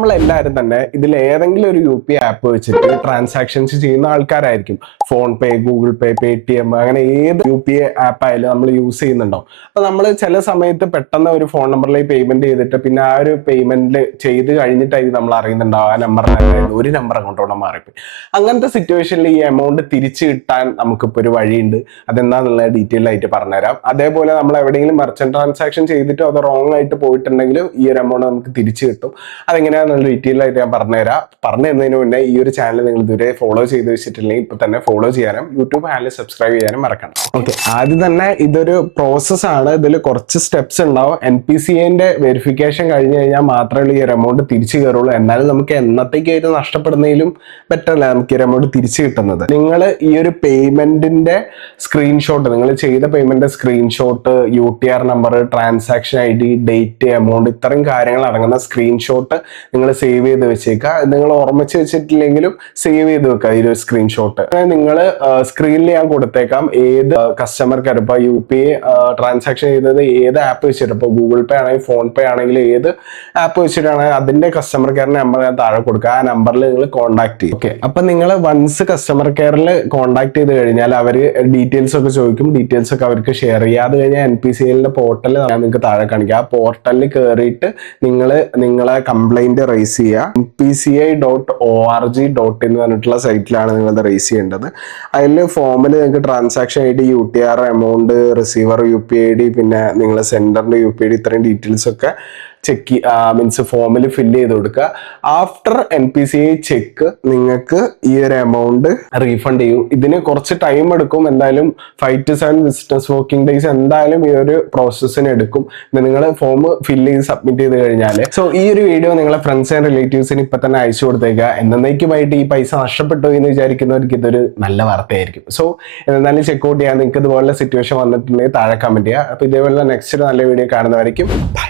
നമ്മളെല്ലാവരും തന്നെ ഇതിൽ ഏതെങ്കിലും ഒരു UPI ആപ്പ് വെച്ചിട്ട് ട്രാൻസാക്ഷൻസ് ചെയ്യുന്ന ആൾക്കാരായിരിക്കും. ഫോൺ പേ, ഗൂഗിൾ പേ, പേടിഎം, അങ്ങനെ ഏത് UPI ആപ്പ് ആയാലും നമ്മൾ യൂസ് ചെയ്യുന്നുണ്ടാവും. അപ്പൊ നമ്മൾ ചില സമയത്ത് പെട്ടെന്ന് ഒരു ഫോൺ നമ്പറിലേക്ക് പേയ്മെന്റ് ചെയ്തിട്ട് പിന്നെ ആ ഒരു പേയ്മെന്റ് ചെയ്ത് കഴിഞ്ഞിട്ടായിരിക്കും നമ്മൾ അറിയുന്നുണ്ടാവും ആ നമ്പറിലായിരുന്നു ഒരു നമ്പർ അങ്ങോട്ടോടെ മാറിപ്പോയി. അങ്ങനത്തെ സിറ്റുവേഷനിൽ ഈ എമൗണ്ട് തിരിച്ചു കിട്ടാൻ നമുക്കിപ്പോൾ ഒരു വഴിയുണ്ട്. അതെന്താന്നുള്ള ഡീറ്റെയിൽ ആയിട്ട് പറഞ്ഞുതരാം. അതേപോലെ നമ്മൾ എവിടെയെങ്കിലും മെർച്ചന്റ് ട്രാൻസാക്ഷൻ ചെയ്തിട്ടോ അത് റോങ് ആയിട്ട് പോയിട്ടുണ്ടെങ്കിൽ ഈ ഒരു എമൗണ്ട് നമുക്ക് തിരിച്ചു കിട്ടും. അതെങ്ങനെയാണെന്നുള്ള ഡീറ്റെയിൽ ആയിട്ട് ഞാൻ പറഞ്ഞുതരാം. പറഞ്ഞു തന്നതിന് മുന്നേ ഈ ഒരു ചാനൽ നിങ്ങൾ ഇതുവരെ ഫോളോ ചെയ്ത് വെച്ചിട്ടില്ലെങ്കിൽ ഇപ്പൊ തന്നെ ഫോളോ ചെയ്യാനും യൂട്യൂബ് ചാനൽ സബ്സ്ക്രൈബ് ചെയ്യാനും മറക്കണം. ഓക്കെ, ആദ്യം തന്നെ ഇതൊരു പ്രോസസ് ആണ്. ഇതിൽ കുറച്ച് സ്റ്റെപ്സ് ഉണ്ടാവും. NPCIന്റെ വെരിഫിക്കേഷൻ കഴിഞ്ഞ് കഴിഞ്ഞാൽ മാത്രമേ ഈ ഒരു എമൗണ്ട് തിരിച്ചു കയറുള്ളൂ. എന്നാലും നമുക്ക് എന്നത്തേക്കായിട്ട് നഷ്ടപ്പെടുന്നതിലും ബെറ്റർ അല്ല നമുക്ക് ഈ എമൗണ്ട് തിരിച്ചു കിട്ടുന്നത്. നിങ്ങൾ ഈ ഒരു പേയ്മെന്റിന്റെ സ്ക്രീൻഷോട്ട്, നിങ്ങൾ ചെയ്ത payment screenshot, UTR number, transaction ID, date, amount, ഇത്രയും കാര്യങ്ങൾ അടങ്ങുന്ന സ്ക്രീൻഷോട്ട് നിങ്ങൾ സേവ് ചെയ്ത് വെച്ചേക്കുക. നിങ്ങൾ ഓർമ്മിച്ച് വെച്ചിട്ടില്ലെങ്കിലും സേവ് ചെയ്ത് വെക്കുക ഈ ഒരു സ്ക്രീൻഷോട്ട്. നിങ്ങൾ സ്ക്രീനിൽ ഞാൻ കൊടുത്തേക്കാം ഏത് കസ്റ്റമർക്ക് ഇപ്പൊ UPI ട്രാൻസാക്ഷൻ ചെയ്തത് ഏത് ആപ്പ് വെച്ചിട്ട്, ഇപ്പൊ ഗൂഗിൾ പേ ആണെങ്കിൽ ഫോൺ പേ ആണെങ്കിൽ ഏത് ആപ്പ് വെച്ചിട്ടാണെങ്കിൽ അതിന്റെ കസ്റ്റമർ കെയറിന് നമ്പർ ഞാൻ താഴെ കൊടുക്കുക. ആ നമ്പറിൽ നിങ്ങൾ കോൺടാക്ട് ചെയ്യും. ഓക്കെ, അപ്പൊ നിങ്ങൾ വൺസ് കസ്റ്റമർ കെയറിൽ കോൺടാക്ട് ചെയ്ത് കഴിഞ്ഞാൽ അവര് ഡീറ്റെയിൽസ് ഒക്കെ ചോദിക്കും. ഡീറ്റെയിൽസ് ഒക്കെ അവർക്ക് ഷെയർ ചെയ്യുക. അത് കഴിഞ്ഞാൽ NPCIന്റെ പോർട്ടൽ ഞാൻ നിങ്ങൾക്ക് താഴെ കാണിക്കുക. ആ പോർട്ടലിൽ കയറിയിട്ട് നിങ്ങളെ കംപ്ലൈന്റ് റൈസ് ചെയ്യുക. NPCI.org.in എന്ന് പറഞ്ഞിട്ടുള്ള സൈറ്റിലാണ് നിങ്ങൾ റൈസ് ചെയ്യേണ്ടത്. അതിൽ ഫോമിൽ നിങ്ങൾക്ക് transaction ID, UTR, amount, receiver UPI ID, പിന്നെ നിങ്ങളെ സെൻഡറിന്റെ UPI ID, ഇത്രയും ഡീറ്റെയിൽസ് ഒക്കെ മീൻസ് ഫോമിൽ ഫില്ല് ചെയ്ത് കൊടുക്കുക. ആഫ്റ്റർ NPCI ചെക്ക് നിങ്ങൾക്ക് ഈ ഒരു എമൗണ്ട് റീഫണ്ട് ചെയ്യും. ഇതിന് കുറച്ച് ടൈം എടുക്കും. എന്തായാലും 5 to 7 ബിസിനസ് വർക്കിംഗ് ഡേയ്സ് എന്തായാലും ഈ ഒരു പ്രോസസ്സിന് എടുക്കും. നിങ്ങൾ ഫോം ഫില്ല് ചെയ്ത് സബ്മിറ്റ് ചെയ്ത് കഴിഞ്ഞാൽ. സോ ഈ ഒരു വീഡിയോ നിങ്ങളെ ഫ്രണ്ട്സ് ആൻഡ് റിലേറ്റീവ്സിന് ഇപ്പൊ തന്നെ അയച്ചു കൊടുത്തേക്കുക. എന്നേക്കുമായിട്ട് ഈ പൈസ നഷ്ടപ്പെട്ടു എന്ന് വിചാരിക്കുന്നവർക്ക് ഇതൊരു നല്ല വാർത്തയായിരിക്കും. സോ എന്നാലും ചെക്കൗട്ട് ചെയ്യാൻ നിങ്ങൾക്ക് ഇതുപോലുള്ള സിറ്റുവേഷൻ വന്നിട്ടുണ്ടെങ്കിൽ താഴെ കമന്റ് ചെയ്യുക. അപ്പൊ ഇതേപോലെ നെക്സ്റ്റ് നല്ല വീഡിയോ കാണുന്നവരായിരിക്കും. ബൈ.